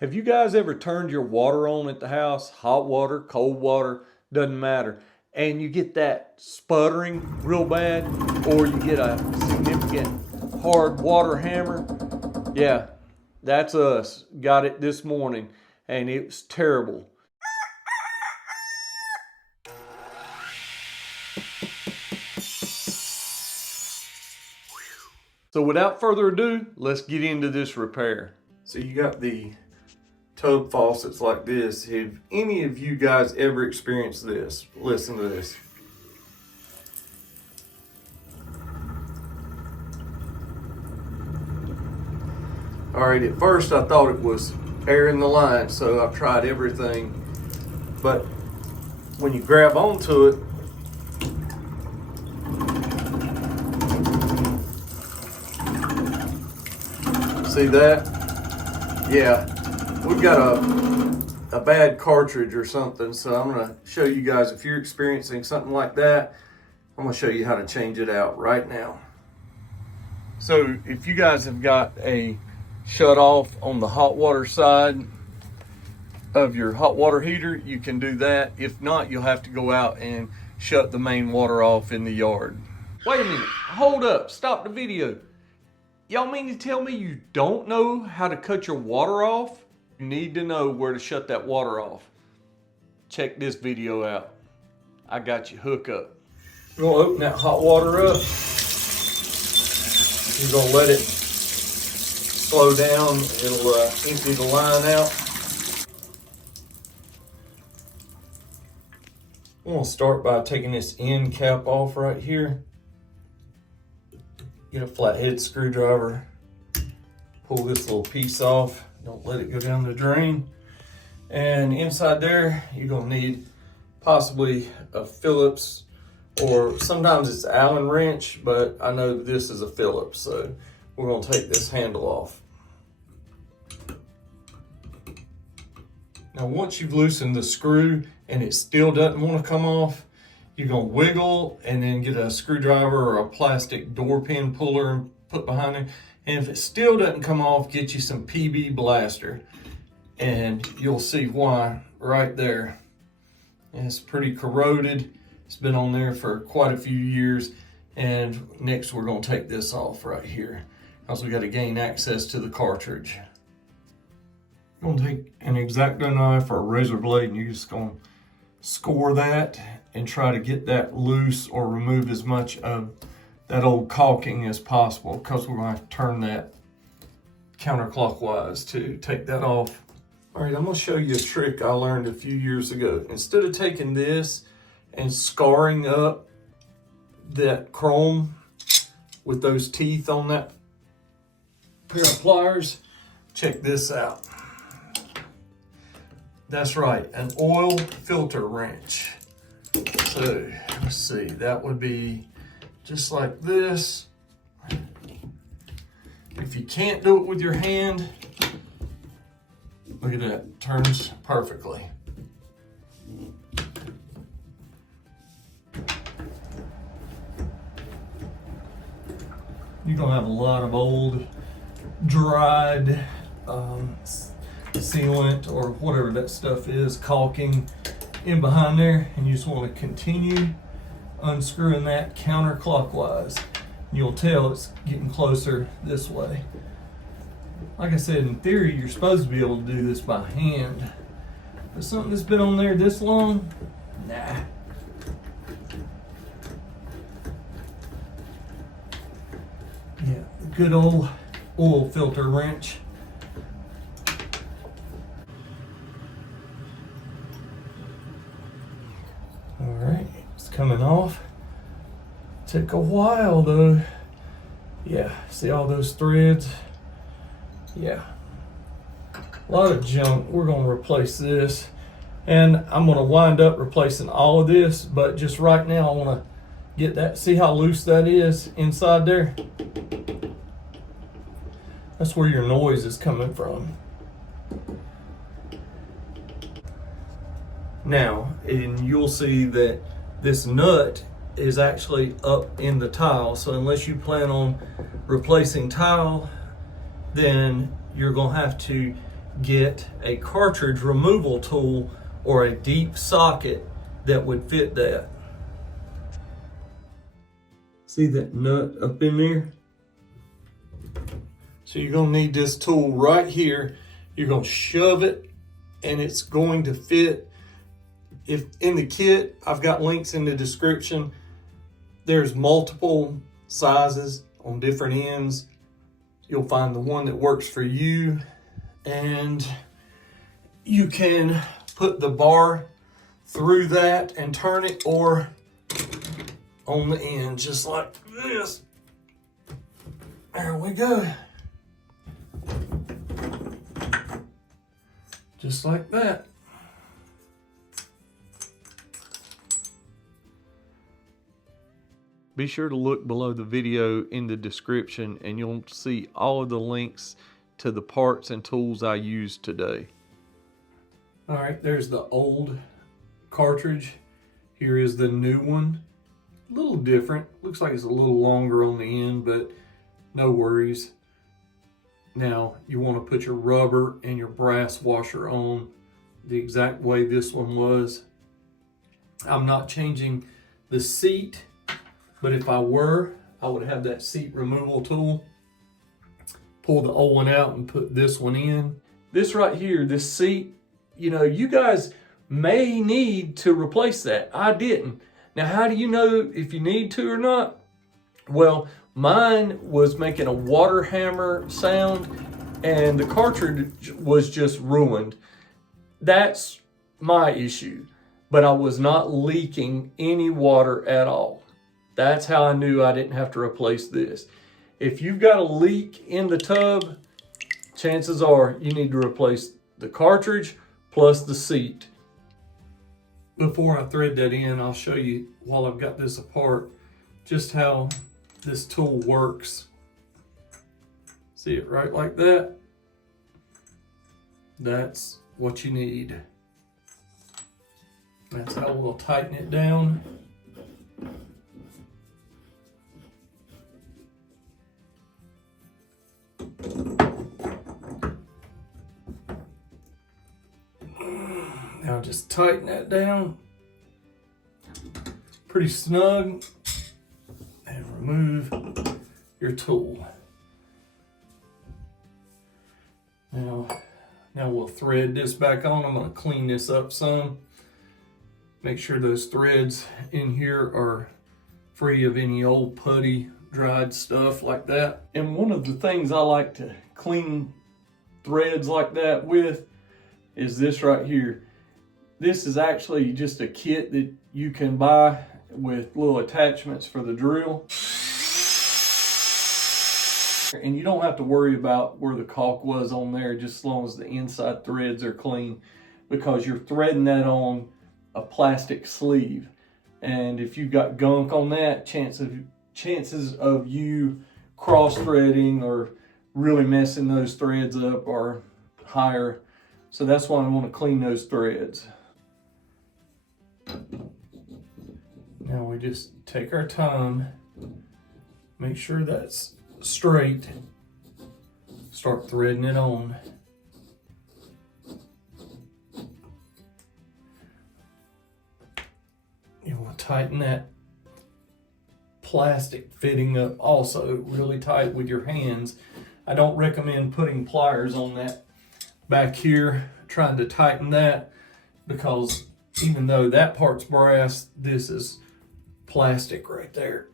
Have you guys ever turned your water on at the house? Hot water, cold water, doesn't matter. And you get that sputtering real bad, or you get a significant hard water hammer? Yeah, that's us. Got it this morning, and it was terrible. So without further ado, let's get into this repair. So you got the tub faucets like this. Have any of you guys ever experienced this? Listen to this. All right, at first I thought it was air in the line, so I've tried everything. But when you grab onto it, see that? Yeah, we've got a bad cartridge or something, so I'm gonna show you guys, if you're experiencing something like that, I'm gonna show you how to change it out right now. So if you guys have got a shut off on the hot water side of your hot water heater, you can do that. If not, you'll have to go out and shut the main water off in the yard. Wait a minute, hold up, stop the video. Y'all mean to tell me you don't know how to cut your water off? You need to know where to shut that water off. Check this video out. I got you hooked up. You're gonna open that hot water up. You're gonna let it slow down. It'll empty the line out. I'm gonna start by taking this end cap off right here. Get a flathead screwdriver, pull this little piece off, don't let it go down the drain. And inside there, you're gonna need possibly a Phillips, or sometimes it's Allen wrench, but I know this is a Phillips, so we're gonna take this handle off. Now, once you've loosened the screw and it still doesn't wanna come off, you're gonna wiggle and then get a screwdriver or a plastic door pin puller and put behind it. And if it still doesn't come off, get you some PB Blaster. And you'll see why right there. And it's pretty corroded. It's been on there for quite a few years. And next we're gonna take this off right here, because we gotta gain access to the cartridge. You're gonna take an X-Acto knife or a razor blade and you're just gonna score that and try to get that loose or remove as much of that old caulking as possible, because we're going to turn that counterclockwise to take that off. All right, I'm going to show you a trick I learned a few years ago. Instead of taking this and scarring up that chrome with those teeth on that pair of pliers, check this out. That's right, an oil filter wrench. So let's see, that would be just like this. If you can't do it with your hand, look at that, it turns perfectly. You're gonna have a lot of old, dried sealant or whatever that stuff is, caulking in behind there, and you just want to continue unscrewing that counterclockwise. You'll tell it's getting closer this way. Like I said, in theory, you're supposed to be able to do this by hand, but something that's been on there this long, nah. Yeah, good old oil filter wrench. All right, it's coming off. Took a while though. Yeah, see all those threads? Yeah, a lot of junk. We're gonna replace this, and I'm gonna wind up replacing all of this, but just right now I wanna get that, see how loose that is inside there? That's where your noise is coming from. Now, and you'll see that this nut is actually up in the tile. So unless you plan on replacing tile, then you're gonna have to get a cartridge removal tool or a deep socket that would fit that. See that nut up in there? So you're gonna need this tool right here. You're gonna shove it and it's going to fit. If in the kit, I've got links in the description. There's multiple sizes on different ends. You'll find the one that works for you, and you can put the bar through that and turn it, or on the end, just like this. There we go. Just like that. Be sure to look below the video in the description and you'll see all of the links to the parts and tools I used today. All right, there's the old cartridge. Here is the new one. A little different. Looks like it's a little longer on the end, but no worries. Now, you want to put your rubber and your brass washer on the exact way this one was. I'm not changing the seat, but if I were, I would have that seat removal tool. Pull the old one out and put this one in. This right here, this seat, you know, you guys may need to replace that. I didn't. Now, how do you know if you need to or not? Well, mine was making a water hammer sound and the cartridge was just ruined. That's my issue, but I was not leaking any water at all. That's how I knew I didn't have to replace this. If you've got a leak in the tub, chances are you need to replace the cartridge plus the seat. Before I thread that in, I'll show you while I've got this apart just how this tool works. See it right like that? That's what you need. That's how we'll tighten it down. Now just tighten that down pretty snug and remove your tool. Now we'll thread this back on. I'm going to clean this up some. Make sure those threads in here are free of any old putty, dried stuff like that. And one of the things I like to clean threads like that with is this right here. This is actually just a kit that you can buy with little attachments for the drill. And you don't have to worry about where the caulk was on there, just as long as the inside threads are clean, because you're threading that on a plastic sleeve. And if you've got gunk on that, chances of you cross-threading or really messing those threads up are higher. So that's why I want to clean those threads. Now we just take our time, make sure that's straight, start threading it on. You want to tighten that plastic fitting up also really tight with your hands. I don't recommend putting pliers on that back here, trying to tighten that, because even though that part's brass, this is plastic right there.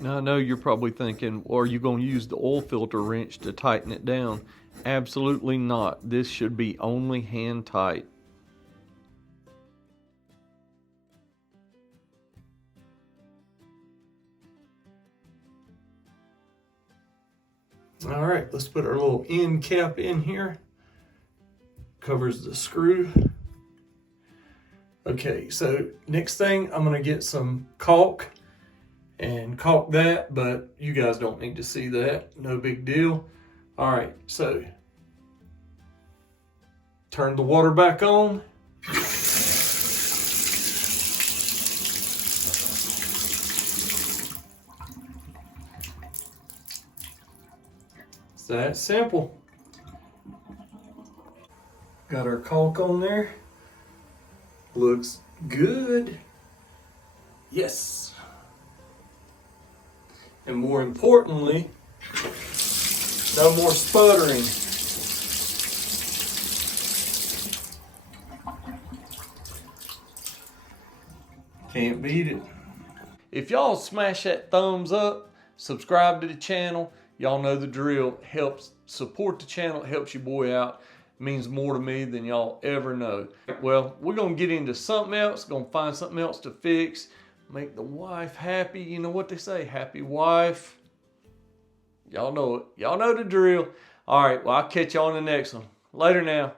Now I know you're probably thinking, well, are you going to use the oil filter wrench to tighten it down? Absolutely not. This should be only hand tight. All right, let's put our little end cap in here. Covers the screw. Okay, so next thing, I'm gonna get some caulk and caulk that, but you guys don't need to see that, no big deal. All right, so turn the water back on. It's that simple. Got our caulk on there. Looks good. Yes. And more importantly, no more sputtering. Can't beat it. If y'all smash that thumbs up, subscribe to the channel, y'all know the drill. It helps support the channel, it helps your boy out. It means more to me than y'all ever know. Well, we're gonna get into something else, gonna find something else to fix, make the wife happy. You know what they say, happy wife. Y'all know it, y'all know the drill. All right, well, I'll catch y'all on the next one. Later now.